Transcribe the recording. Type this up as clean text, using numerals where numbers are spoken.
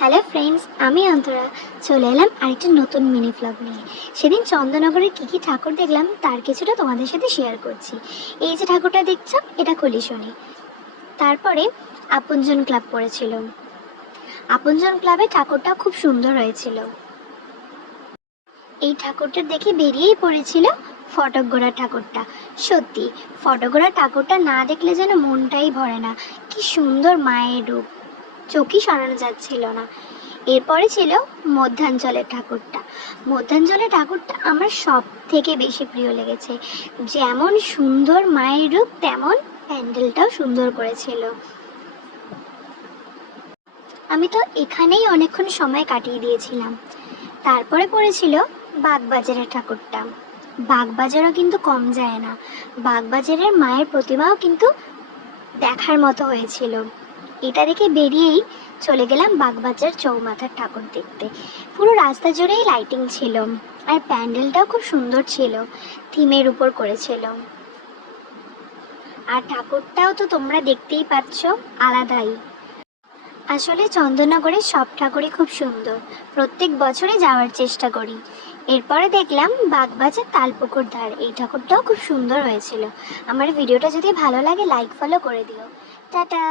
Hello friends, আমি অন্তরা চলে এলাম আরেকটা নতুন মিনি ব্লগ নিয়ে। সেদিন চন্দননগরে কী ঠাকুর দেখলাম তার কিছুটা তোমাদের সাথে শেয়ার করছি। এই যে ঠাকুরটা দেখছো, এটা কলিশনি। তারপরে আপনজন ক্লাব পড়েছিল। আপনজন ক্লাবে ঠাকুরটা খুব সুন্দর হয়েছিল। এই ঠাকুরটা দেখে বেরিয়েই পড়েছিল ফটকগোড়া ঠাকুরটা। সত্যি ফটকগোড়া ঠাকুরটা না দেখলে যেন মনটাই ভরে না। কি সুন্দর মায়ের রূপ, চোখই সরানো যাচ্ছিল না। এরপরে ছিল মধ্যাঞ্চলের ঠাকুরটা। মধ্যাঞ্চলের ঠাকুরটা আমার সব থেকে বেশি প্রিয় লেগেছে। যেমন সুন্দর মায়ের রূপ, তেমন প্যান্ডেলটাও সুন্দর করেছিল। আমি তো এখানেই অনেকক্ষণ সময় কাটিয়ে দিয়েছিলাম। তারপরে পড়েছিল বাগবাজারের ঠাকুরটা। বাগবাজারও কিন্তু কম যায় না। বাগবাজারের মায়ের প্রতিমাও কিন্তু দেখার মতো হয়েছিল। এটা দেখে বেরিয়েই চলে গেলাম বাগবাজার চৌমাথার ঠাকুর দেখতে। পুরো রাস্তা জুড়েই লাইটিং ছিল, আর প্যান্ডেলটাও খুব সুন্দর ছিল, থিমের উপর করেছিল। আর ঠাকুরটাও তো তোমরা দেখতেই পাচ্ছ, আলাদাই। আসলে চন্দননগরের সব ঠাকুরই খুব সুন্দর, প্রত্যেক বছরে যাওয়ার চেষ্টা করি। এরপরে দেখলাম বাগবাজার তালপুকুর ধার, এই ঠাকুরটাও খুব সুন্দর হয়েছিল। আমার ভিডিওটা যদি ভালো লাগে লাইক ফলো করে দিও। টাটা।